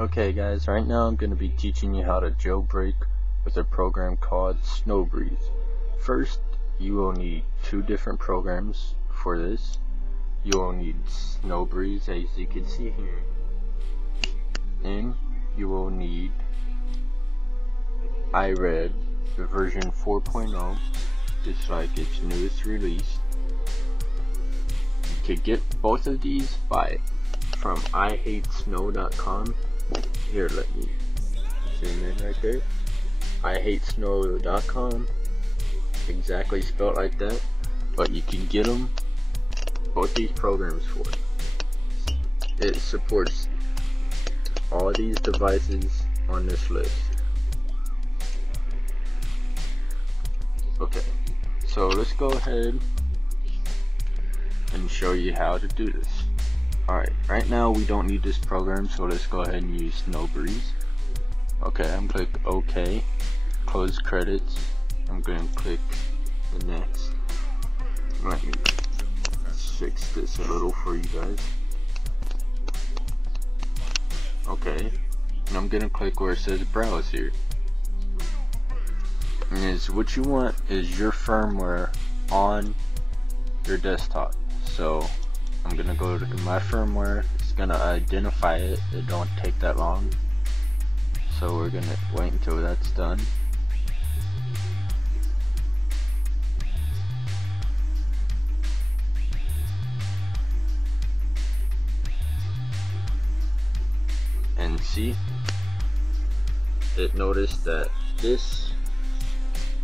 Okay guys, right now I'm going to be teaching you how to jailbreak with a program called sn0wbreeze. First, you will need two different programs for this. You will need sn0wbreeze, as you can see here, and you will need iRed, the version 4.0, just like its newest release. You could get both of these from ihatesn0w.com. Here, let me zoom in right there. ihatesn0w.com, exactly spelled like that, but you can get them, both these programs, for it. It supports all these devices on this list. Okay, so let's go ahead and show you how to do this. Alright, right now we don't need this program, so let's go ahead and use sn0wbreeze. Okay, I'm gonna click OK, close credits. I'm gonna click the next. Let me fix this a little for you guys. Okay, and I'm gonna click where it says browse here. And what you want is your firmware on your desktop. So I'm gonna go to my firmware. It's gonna identify it. It don't take that long, so we're gonna wait until that's done. And see, it noticed that this,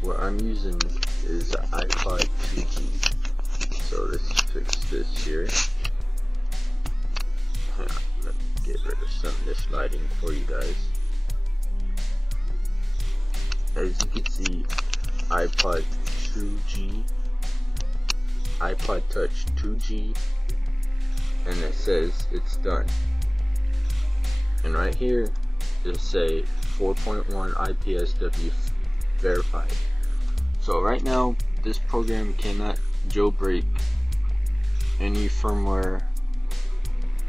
what I'm using, is iPod 2G. So let's fix this here. Let me get rid of some of this lighting for you guys. As you can see, iPod 2G, iPod Touch 2G, and it says it's done. And right here, it'll say 4.1 IPSW verified. So right now, this program cannot jailbreak any firmware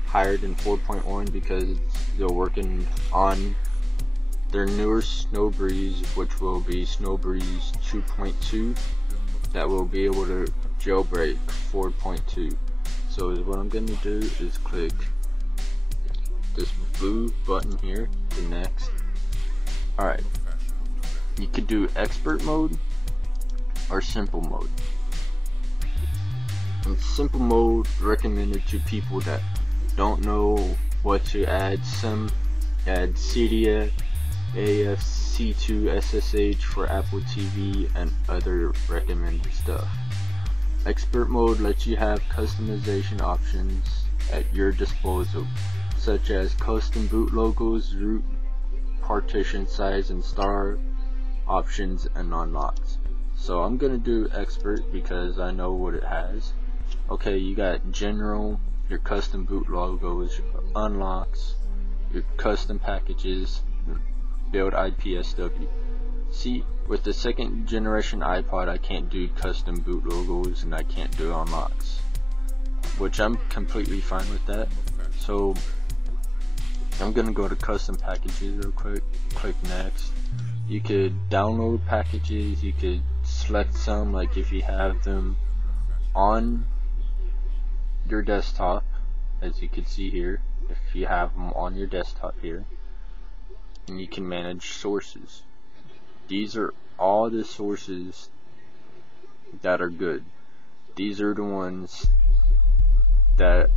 higher than 4.1 because they're working on their newer sn0wbreeze, which will be sn0wbreeze 2.2, that will be able to jailbreak 4.2. So what I'm going to do is click this blue button here, the next. Alright, you could do expert mode or simple mode. In simple mode, recommended to people that don't know what to add. Some add Cydia, AFC2 SSH for Apple TV, and other recommended stuff. Expert mode lets you have customization options at your disposal, such as custom boot logos, root partition size, and star options and unlocks. So I'm gonna do expert because I know what it has. Okay, you got general, your custom boot logos, your unlocks, your custom packages, build IPSW. See, with the second generation iPod, I can't do custom boot logos and I can't do unlocks, which I'm completely fine with that. So I'm gonna go to custom packages real quick, click next. You could download packages, you could select some, like if you have them on your desktop, as you can see here, if you have them on your desktop here, and you can manage sources. These are all the sources that are good. These are the ones that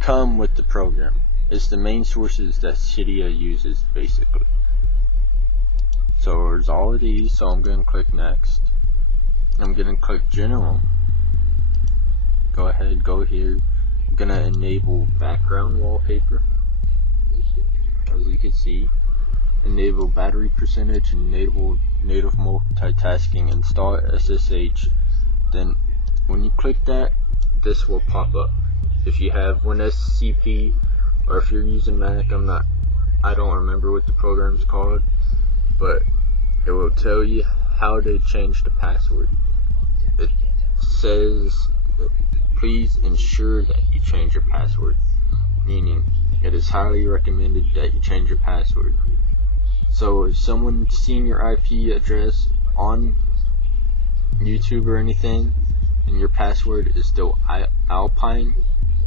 come with the program. It's the main sources that Cydia uses, basically. So there's all of these, so I'm going to click next. I'm going to click general. Go ahead, go here. I'm going to enable background wallpaper, as you can see. Enable battery percentage, enable native multitasking, install SSH. Then when you click that, this will pop up. If you have WinSCP, or if you're using Mac, I don't remember what the program's called, but it will tell you how to change the password. It says please ensure that you change your password, meaning it is highly recommended that you change your password. So if someone's seen your IP address on YouTube or anything, and your password is still Alpine,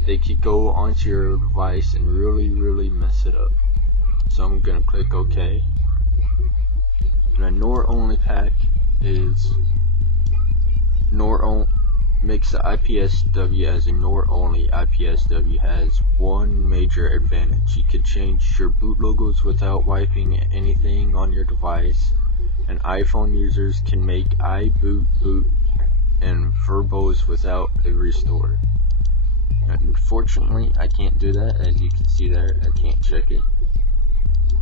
they could go onto your device and really mess it up. So I'm gonna click OK. And a NOR only pack is makes the IPSW as a NOR only. IPSW has one major advantage: you can change your boot logos without wiping anything on your device, and iPhone users can make iBoot boot and verbose without a restore. Unfortunately, I can't do that. As you can see there, I can't check it.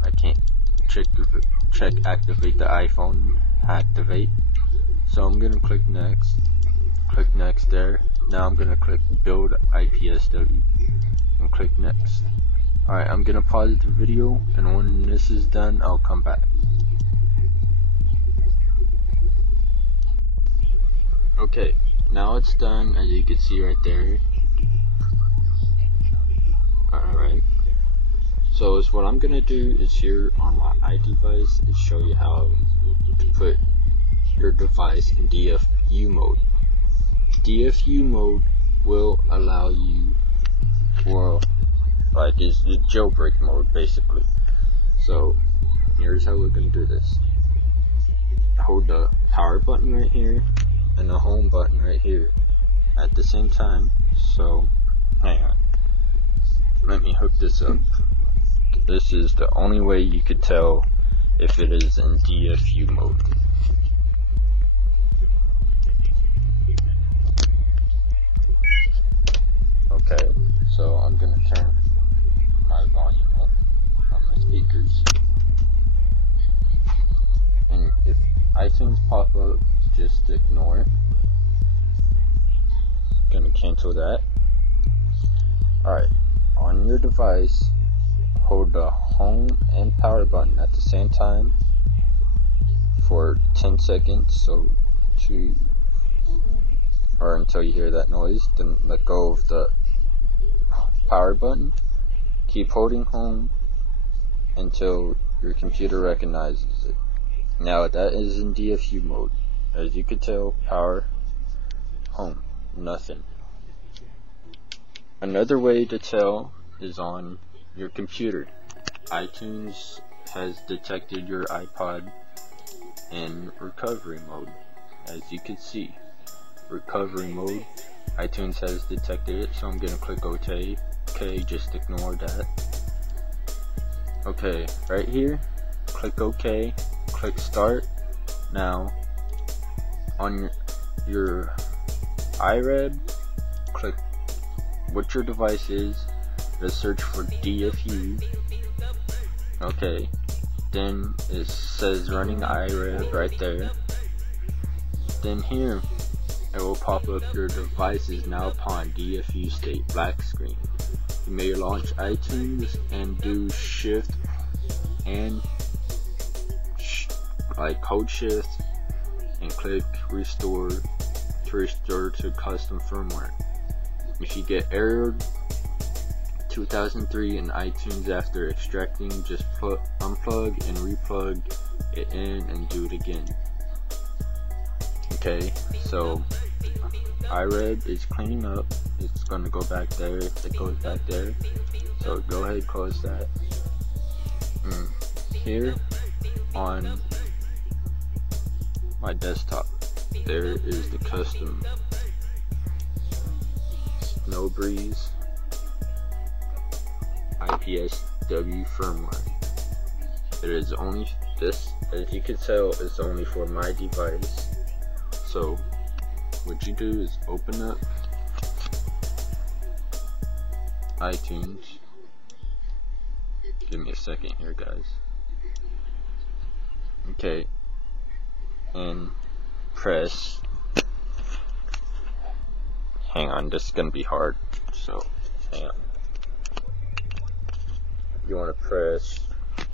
I can't check activate the iPhone activate. So I'm gonna click next. Click next there. Now I'm gonna click build IPSW and click next. Alright, I'm gonna pause the video, and when this is done, I'll come back. Okay, now it's done, as you can see right there. Alright, so what I'm gonna do is here on my iDevice is show you how to put your device in DFU mode. DFU mode will allow you, like is the jailbreak mode basically. So here's how we're gonna do this. Hold the power button right here and the home button right here at the same time. So hang on, let me hook this up. This is the only way you could tell if it is in DFU mode. Okay, so I'm gonna turn my volume up on my speakers, and if iTunes pop up, just ignore it. Gonna cancel that. Alright, on your device, hold the home and power button at the same time for 10 seconds, so or until you hear that noise. Then let go of the power button. Keep holding home until your computer recognizes it. Now that is in DFU mode. As you can tell, power, home, nothing. Another way to tell is on your computer. iTunes has detected your iPod in recovery mode. As you can see, recovery mode, iTunes has detected it, so I'm gonna click OK. Okay, just ignore that. Okay, right here, click OK, click start. Now on your iRed, click what your device is, just search for DFU. Okay, then it says running iRed right there. Then here it will pop up your device is now upon DFU state, black screen. You may launch iTunes and do shift and code shift and click restore to restore to custom firmware. If you get error 2003 in iTunes after extracting, just unplug and replug it in and do it again. Okay, so iRed is cleaning up. It's gonna go back there. It goes back there. So go ahead, close that. Here on my desktop, there is the custom sn0wbreeze IPSW firmware. It is only this, as you can tell, is only for my device. So what you do is open up iTunes. Give me a second here, guys. Okay, and press, hang on, this is gonna be hard, so hang on. You want to press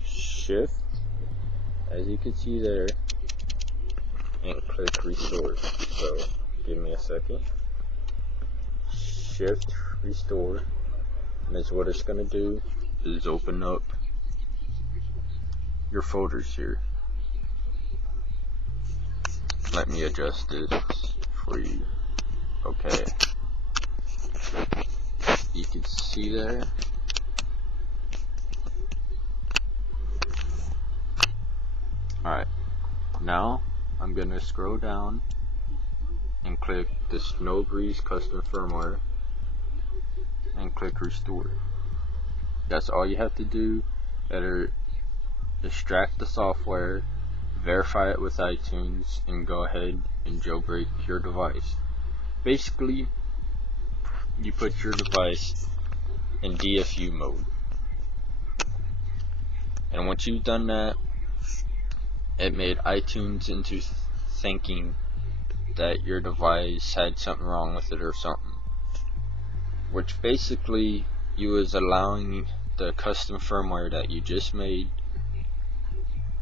shift, as you can see there, and click restore. So give me a second. Shift restore, and that's what it's gonna do. is open up your folders here. Let me adjust this for you. Okay. You can see there. Alright. Now I'm gonna scroll down and click the sn0wbreeze custom firmware and click restore. That's all you have to do. Better extract the software, verify it with iTunes, and go ahead and jailbreak your device. Basically, you put your device in DFU mode, and once you've done that, it made iTunes into thinking that your device had something wrong with it or something, which basically you was allowing the custom firmware that you just made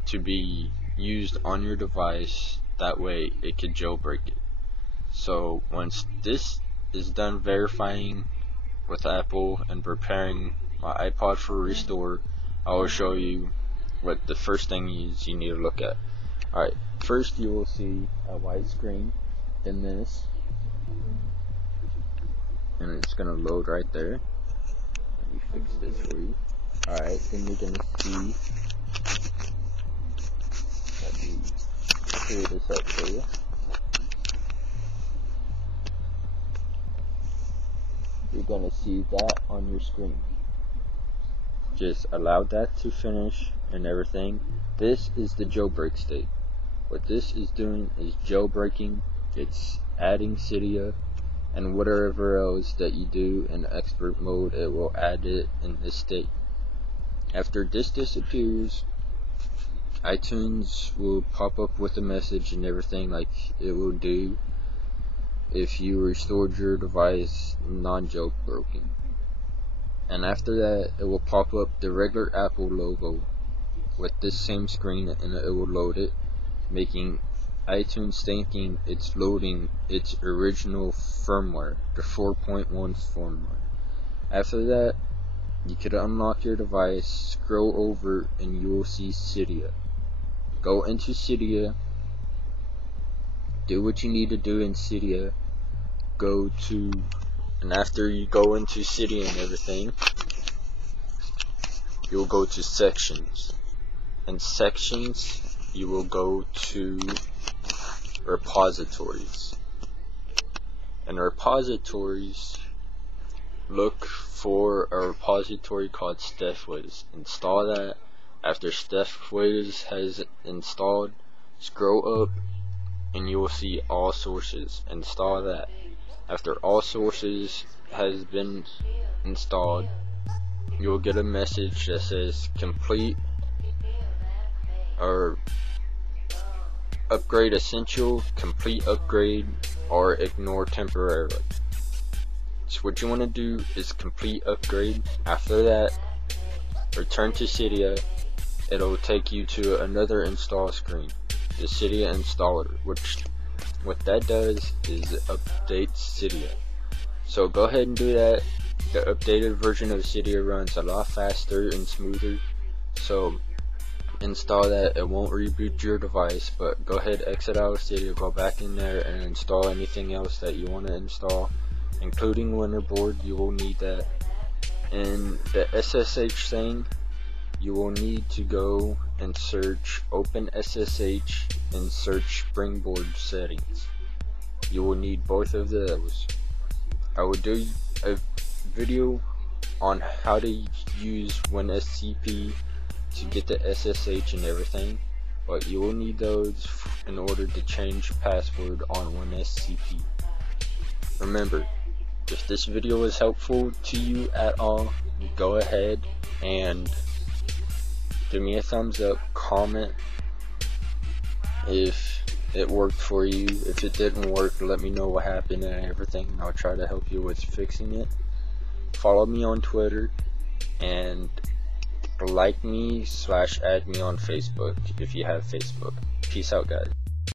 to be used on your device. That way it could jailbreak it. So once this is done verifying with Apple and preparing my iPod for restore, I will show you what the first thing is you need to look at. Alright, first you will see a white screen in this, and it's gonna load right there. Let me fix this for you. Alright, then you're gonna see, let me clear this up for you. You're gonna see that on your screen. Just allow that to finish and everything. This is the jailbreak state. What this is doing is jailbreaking. It's adding Cydia and whatever else that you do in expert mode, it will add it in this state. After this disappears, iTunes will pop up with a message and everything like it will do if you restored your device non-jailbroken. And after that, it will pop up the regular Apple logo with this same screen, and it will load it, making iTunes thinking it's loading its original firmware, the 4.1 firmware. After that, you could unlock your device, scroll over, and you will see Cydia. Go into Cydia, do what you need to do in Cydia, and after you go into Cydia and everything, you'll go to sections. In sections, you will go to repositories. In repositories, look for a repository called sn0wbreeze. Install that. After sn0wbreeze has installed, scroll up and you will see all sources. Install that. After all sources has been installed, you will get a message that says complete or upgrade essential, complete upgrade, or ignore temporarily. So what you want to do is complete upgrade. After that, return to Cydia. It'll take you to another install screen, the Cydia installer, which what that does is it updates Cydia. So go ahead and do that. The updated version of Cydia runs a lot faster and smoother. So install that. It won't reboot your device, but go ahead, exit out of Cydia, go back in there and install anything else that you want to install, including Winterboard. You will need that. And the SSH thing, you will need to go and search Open SSH and search Springboard settings. You will need both of those. I will do a video on how to use WinSCP to get the SSH and everything, but you will need those in order to change password on WinSCP. Remember, if this video was helpful to you at all, go ahead and give me a thumbs up, comment if it worked for you. If it didn't work, let me know what happened and everything, and I'll try to help you with fixing it. Follow me on Twitter and like me / add me on Facebook if you have Facebook. Peace out, guys.